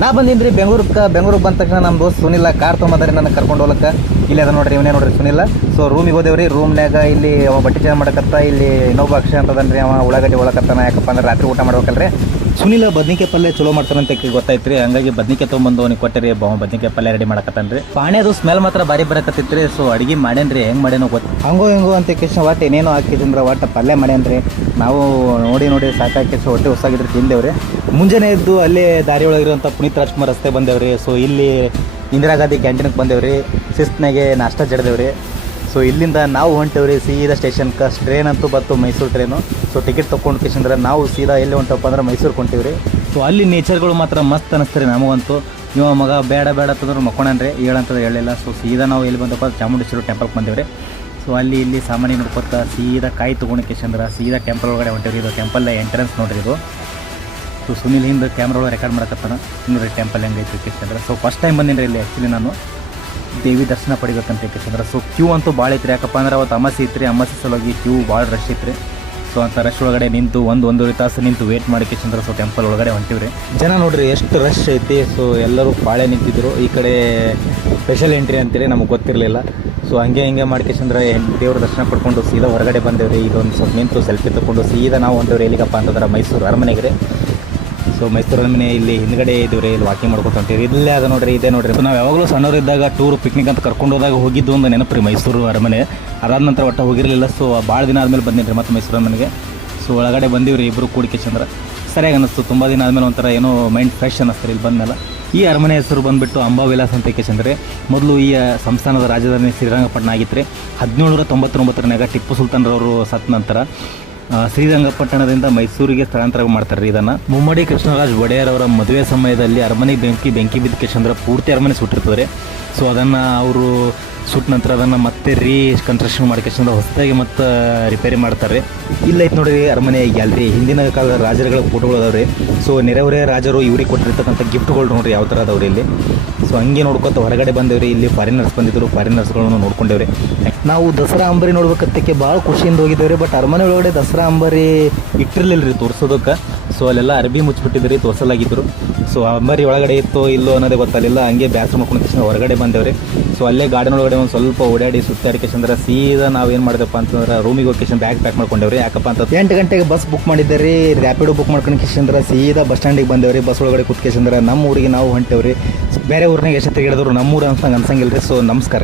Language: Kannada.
ನಾ ಬಂದಿನ್ರಿ ಬೆಂಗಳೂರಿಗೆ ಬಂದ ತಕ್ಷಣ ನಮ್ಮ ದೋಸ್ತ್ ಸುನಿಲ್ಲ ಕಾರ್ ತೊಗೊಂಬಂದ್ರೆ ನನ್ನ ಕರ್ಕೊಂಡು ಹೋಗ್ಲಕ್ಕ. ಇಲ್ಲಿ ಅದ ನೋಡ್ರಿ, ಇವನೇ ನೋಡ್ರಿ ಸುನಿಲ್ಲ. ಸೊ ರೂಮಿಗೆ ಹೋದೇವ್ರಿ. ರೂಮ್ನಾಗ ಇಲ್ಲಿ ಅವ ಬಟ್ಟೆ ಚೇಂಜ್ ಮಾಡಕತ್ತ. ಇಲ್ಲಿ ಇನ್ನೊಬ್ಬ ಅಕ್ಷಯ ಅಂತದನ್ರಿ, ಅವ ಉಳ್ಳಾಗಡ್ಡಿ ಒಳಕತ್ತಾನ. ಯಾಕಪ್ಪ ಅಂದ್ರೆ ರಾತ್ರಿ ಊಟ ಮಾಡ್ಬೇಕಲ್ರಿ. ಸುನಿಲ ಬದ್ನಿಕಾಯಿ ಪಲ್ಯ ಚಲೋ ಮಾಡ್ತಾನಂತ ಗೊತ್ತಾಯ್ತ್ರಿ. ಹಂಗಾಗಿ ಬದ್ನಿಕಾಯಿ ತೊಗೊಂಬಂದು ಅವನಿಗೆ ಕೊಟ್ಟರಿ. ಬದ್ನಿಕಾಯಿ ಪಲ್ಯ ರೆಡಿ ಮಾಡಕತ್ತಾನ್ರಿ. ಪಾಣ್ಯದು ಸ್ಮೆಲ್ ಮಾತ್ರ ಭಾರಿ ಬರಕತ್ತಿತ್ರಿ. ಸೊ ಅಡಿಗೆ ಮಾಡೇನ್ರಿ, ಹೆಂಗೆ ಮಾಡೇನೋ ಗೊತ್ತು. ಹಂಗೋ ಹಿಂಗೋ ಅಂತ ಕೇಶ ಒಟ್ಟು ಏನೇನೋ ಹಾಕಿದ್ರೆ ಒಟ್ಟು ಪಲ್ಯ ಮಾಡ್ಯಾನ್ರಿ. ನಾವು ನೋಡಿ ಸಾಕಾಕಿ ಹೊಟ್ಟೆ ಹೊಸಾಗಿದ್ರೆ ತಿಂದೇವ್ರಿ. ಮುಂಜಾನೆ ಎದ್ದು ಅಲ್ಲೇ ದಾರಿ ಒಳಗಿರುವಂಥ ಪುನೀತ್ ರಾಜ್ಕುಮಾರ್ ರಸ್ತೆ ಬಂದೇವ್ರಿ. ಸೊ ಇಲ್ಲಿ ಇಂದಿರಾ ಗಾಂಧಿ ಕ್ಯಾಂಟೀನ್ಗೆ ಬಂದೇವ್ರಿ. ಶಿಸ್ತಿನಾಗೆ ನಾಷ್ಟ ಜಡ್ದೇವ್ರಿ. ಸೊ ಇಲ್ಲಿಂದ ನಾವು ಹೊಂಟೇವ್ರಿ ಸೀದಾ ಸ್ಟೇಷನ್ಗೆ. ಟ್ರೈನ್ ಅಂತೂ ಬತ್ತು, ಮೈಸೂರು ಟ್ರೈನು. ಸೊ ಟಿಕೆಟ್ ತೊಗೊಂಡು ಕೇಶಂದ್ರೆ ನಾವು ಸೀದಾ ಎಲ್ಲಿ ಹೊಂಟಪ್ಪ ಅಂದ್ರೆ ಮೈಸೂರಿಗೆ ಹೊಂಟೀವ್ರಿ. ಸೊ ಅಲ್ಲಿ ನೇಚರ್ಗಳು ಮಾತ್ರ ಮಸ್ತ್ ಅನ್ನಿಸ್ತಾರೆ ನಮಗಂತೂ. ಇವ ಮಗ ಬೇಡ ಅಂತಂದ್ರೆ ಮಕ್ಕೊಂಡ್ರಿ, ಹೇಳಂತಂದ್ರೆ ಹೇಳಿಲ್ಲ. ಸೊ ಸೀದಾ ನಾವು ಎಲ್ಲಿ ಬಂದಪ್ಪ ಚಾಮುಂಡೇಶ್ವರಿ ಟೆಂಪಲ್ಗೆ ಬಂದೇವ್ರಿ. ಸೊ ಅಲ್ಲಿ ಇಲ್ಲಿ ಸಾಮಾನ್ಯ ನೋಡ್ಕೊತ ಸೀದಾ ಕಾಯಿ ತೊಗೊಂಡು ಕೇಶಂದ್ರೆ ಸೀದಾ ಟೆಂಪಲ್ ಒಳಗಡೆ ಹೊಂಟೇವ್ರಿ. ಇದು ಟೆಂಪಲ್ ಎಂಟ್ರೆನ್ಸ್ ನೋಡ್ರಿ ಇದು. ಸೊ ಸುನಿಲ್ ಹಿಂದೆ ಕ್ಯಾಮ್ರಾ ಒಳಗೆ ರೆಕಾರ್ಡ್ ಮಾಡಕತ್ತಾನ. ನೋಡ್ರಿ ಟೆಂಪಲ್ ಹೆಂಗೈತಿ ಕೇಶಂದ್ರೆ. ಸೊ ಫಸ್ಟ್ ಟೈಮ್ ಬಂದೀನಿ ಇಲ್ಲಿ ಆ್ಯಕ್ಚುಲಿ ನಾನು ದೇವಿ ದರ್ಶನ ಪಡಿಬೇಕಂತ ಕೇಶಂದ್ರೆ. ಸೊ ಕ್ಯೂ ಅಂತೂ ಭಾಳ ಐತ್ರಿ. ಯಾಕಪ್ಪ ಅಂದ್ರೆ ಅವತ್ತು ಅಮಾಸೆ ಇತ್ತು ರೀ. ಅಮಾಸೆ ಸಲುವಾಗಿ ಕ್ಯೂ ಭಾಳ ರಶ್ ಇತ್ತು ರೀ. ಸೊ ಅಂತ ರಶ್ ಒಳಗಡೆ ನಿಂತು ಒಂದೂವರೆ ತಾಸು ನಿಂತು ವೇಟ್ ಮಾಡಿ ಕೇಶಂದ್ರೆ ಸೊ ಟೆಂಪಲ್ ಒಳಗಡೆ ಹೊಂಟಿವ್ರಿ. ಜನ ನೋಡ್ರಿ ಎಷ್ಟು ರಶ್ ಐತಿ. ಸೊ ಎಲ್ಲರೂ ಪಾಳೆ ನಿಂತಿದ್ರು. ಈ ಕಡೆ ಸ್ಪೆಷಲ್ ಎಂಟ್ರಿ ಅಂತೇಳಿ ನಮಗೆ ಗೊತ್ತಿರಲಿಲ್ಲ. ಸೊ ಹಿಂಗೆ ಮಾಡ್ಕೇಶಂದ್ರೆ ದೇವ್ರ ದರ್ಶನ ಪಡ್ಕೊಂಡು ಸೀದಾ ಹೊರಗಡೆ ಬಂದೇವ್ರಿ. ಇದೊಂದು ಸ್ವಲ್ಪ ನಿಂತು ಸೆಲ್ಫಿ ತೊಗೊಂಡು ಸೀದಾ ನಾವು ಹೊಂಟೇವ್ರಿ. ಎಲ್ಲಿಗಪ್ಪ ಅಂತಂದ್ರೆ ಮೈಸೂರು ಅರಮನೆಗೆ ರೀ. ಸೊ ಮೈಸೂರು ಅರಮನೆ ಇಲ್ಲಿ ಹಿಂದ್ಗಡೆ ಇದ್ದೀವ್ರಿ. ಇಲ್ಲಿ ವಾಕಿಂಗ್ ಮಾಡ್ಕೊತ ಹೊಂಟೀವಿ. ಇಲ್ಲೇ ಅದ ನೋಡ್ರಿ, ಇದೇ ನೋಡ್ರಿ. ನಾವು ಯಾವಾಗಲೂ ಸಣ್ಣವರಿದ್ದಾಗ ಟೂರ್ ಪಿಕ್ನಿಕ್ ಅಂತ ಕರ್ಕೊಂಡು ಹೋದಾಗ ಹೋಗಿದ್ದು ಒಂದು ನೆನಪು ರೀ ಮೈಸೂರು ಅರಮನೆ. ಅದಾದ ನಂತರ ಒಟ್ಟು ಹೋಗಿರಲಿಲ್ಲ. ಸೊ ಭಾಳ ದಿನ ಆದಮೇಲೆ ಬಂದಿನಿ ರೀ ಮತ್ತು ಮೈಸೂರು ಅರಮನೆಗೆ. ಸೊ ಒಳಗಡೆ ಬಂದೀವ್ರಿ ಇಬ್ಬರು ಕೂಡಿಕೇಶಂದ್ರೆ. ಸರಿಯಾಗಿ ಅನ್ನಿಸ್ತು. ತುಂಬ ದಿನ ಆದಮೇಲೆ ಒಂಥರ ಏನೋ ಮೈಂಡ್ ಫ್ರೆಶ್ ಅನ್ನಿಸ್ತಾರೆ ಇಲ್ಲಿ ಬಂದಮೇಲೆ. ಈ ಅರಮನೆ ಹೆಸರು ಬಂದುಬಿಟ್ಟು ಅಂಬಾವಿಲಾಸ್ ಅಂತ ಕೇಶಂದ್ರೆ. ಮೊದಲು ಈ ಸಂಸ್ಥಾನದ ರಾಜಧಾನಿ ಶ್ರೀರಂಗಪಟ್ಟಣ ಆಗಿತ್ತು ರೀ. 1799 ಟಿಪ್ಪು ಸುಲ್ತಾನ್ರವರು ಸತ್ತ ನಂತರ ಶ್ರೀರಂಗಪಟ್ಟಣದಿಂದ ಮೈಸೂರಿಗೆ ಸ್ಥಳಾಂತರ ಮಾಡ್ತಾರೆ ರೀ ಇದನ್ನು. ಮುಮ್ಮಡಿ ಕೃಷ್ಣರಾಜ್ ಒಡೆಯರ್ ಅವರ ಮದುವೆ ಸಮಯದಲ್ಲಿ ಅರಮನೆ ಬೆಂಕಿ ಬಿದ್ದ ಕೇಶಂದ್ರೆ ಪೂರ್ತಿ ಅರಮನೆ ಸುಟ್ಟಿರ್ತದೆ. ಸೊ ಅದನ್ನು ಅವರು ಸುಟ್ಟ ನಂತರ ಅದನ್ನು ಮತ್ತೆ ಕನ್ಸ್ಟ್ರಕ್ಷನ್ ಮಾಡ್ಕೇಶಂದ್ರೆ ಹೊಸದಾಗಿ ಮತ್ತೆ ರಿಪೇರಿ ಮಾಡ್ತಾರೆ. ಇಲ್ಲೈತೆ ನೋಡಿರಿ ಅರಮನೆ ಗ್ಯಾಲರಿ. ಹಿಂದಿನ ಕಾಲದ ರಾಜರುಗಳ ಫೋಟೋಗಳು ಅದಾವ್ರಿ. ಸೊ ನೆರೆಹೊರೆ ರಾಜರು ಇವ್ರಿಗೆ ಕೊಟ್ಟಿರ್ತಕ್ಕಂಥ ಗಿಫ್ಟ್ಗಳು ನೋಡಿರಿ ಯಾವ ಥರ ಅದಾವ್ರಿ ಇಲ್ಲಿ. ಸೊ ಹಂಗೆ ನೋಡ್ಕೊತ ಹೊರಗಡೆ ಬಂದೇವ್ರಿ. ಇಲ್ಲಿ ಫಾರಿನರ್ಸ್ ಬಂದಿದ್ದರು. ಫಾರಿನರ್ಸ್ಗಳನ್ನು ನೋಡ್ಕೊಂಡೇವ್ರಿ. ನಾವು ದಸರಾ ಅಂಬರಿ ನೋಡ್ಬೇಕತ್ತಕ್ಕೆ ಭಾಳ ಖುಷಿಯಿಂದ ಹೋಗಿದ್ದೇವ್ರಿ. ಬಟ್ ಅರಮನೆ ಒಳಗಡೆ ದಸರಾ ಅಂಬರಿ ಇಟ್ಟಿರಲಿಲ್ಲ ರೀ ತೋರಿಸೋದಕ್ಕೆ. ಸೊ ಅಲ್ಲೆಲ್ಲ ಅರಬಿ ಮುಚ್ಚಿಬಿಟ್ಟಿದ್ರಿ, ತೋರಿಸಲಾಗಿದ್ರು. ಸೊ ಅಂಬರಿ ಒಳಗಡೆ ಇತ್ತು ಇಲ್ಲೋ ಅನ್ನೋದೇ ಗೊತ್ತಾಗಲಿಲ್ಲ. ಹಂಗೆ ಬ್ಯಾಸರ ಮಾಡ್ಕೊಂಡು ಕೇಶಂದ್ರೆ ಹೊರಗಡೆ ಬಂದೇವ್ರಿ. ಸೊ ಅಲ್ಲೇ ಗಾರ್ಡನ್ ಒಳಗಡೆ ಒಂದು ಸ್ವಲ್ಪ ಓಡಾಡಿ ಸುತ್ತಾಡಿ ಕೇಶಂದ್ರೆ ಸೀದಾ ನಾವು ಏನು ಮಾಡಿದೆಪ್ಪ ಅಂತಂದ್ರೆ ರೂಮಿಗೆ ಹೋಗಿ ಕೇಶನ್ ಬ್ಯಾಗ್ ಪ್ಯಾಕ್ ಮಾಡ್ಕೊಂಡೇವ್ರಿ. ಯಾಕಪ್ಪ ಅಂತ 8 ಗಂಟೆಗೆ ಬಸ್ ಬುಕ್ ಮಾಡಿದ್ದೆ ರೀ. ರ್ಯಾಪಿಡೋ ಬುಕ್ ಮಾಡ್ಕೊಂಡು ಕೇಶಂದ್ರೆ ಸೀದಾ ಬಸ್ ಸ್ಟ್ಯಾಂಡಿಗೆ ಬಂದೇವ್ರಿ. ಬಸ್ ಒಳಗಡೆ ಕೂತ್ಕೇಶಂದ್ರೆ ನಮ್ಮ ಊರಿಗೆ ನಾವು ಹೊಂಟೇವ್ರಿ. ಬೇರೆ ಊರಿನಾಗ ಎಷ್ಟು ತಿರುಗಿಡಿದ್ರು ನಮ್ಮೂರು ಅನ್ಸಂಗಿಲ್ಲ ರೀ. ಸೊ ನಮಸ್ಕಾರ.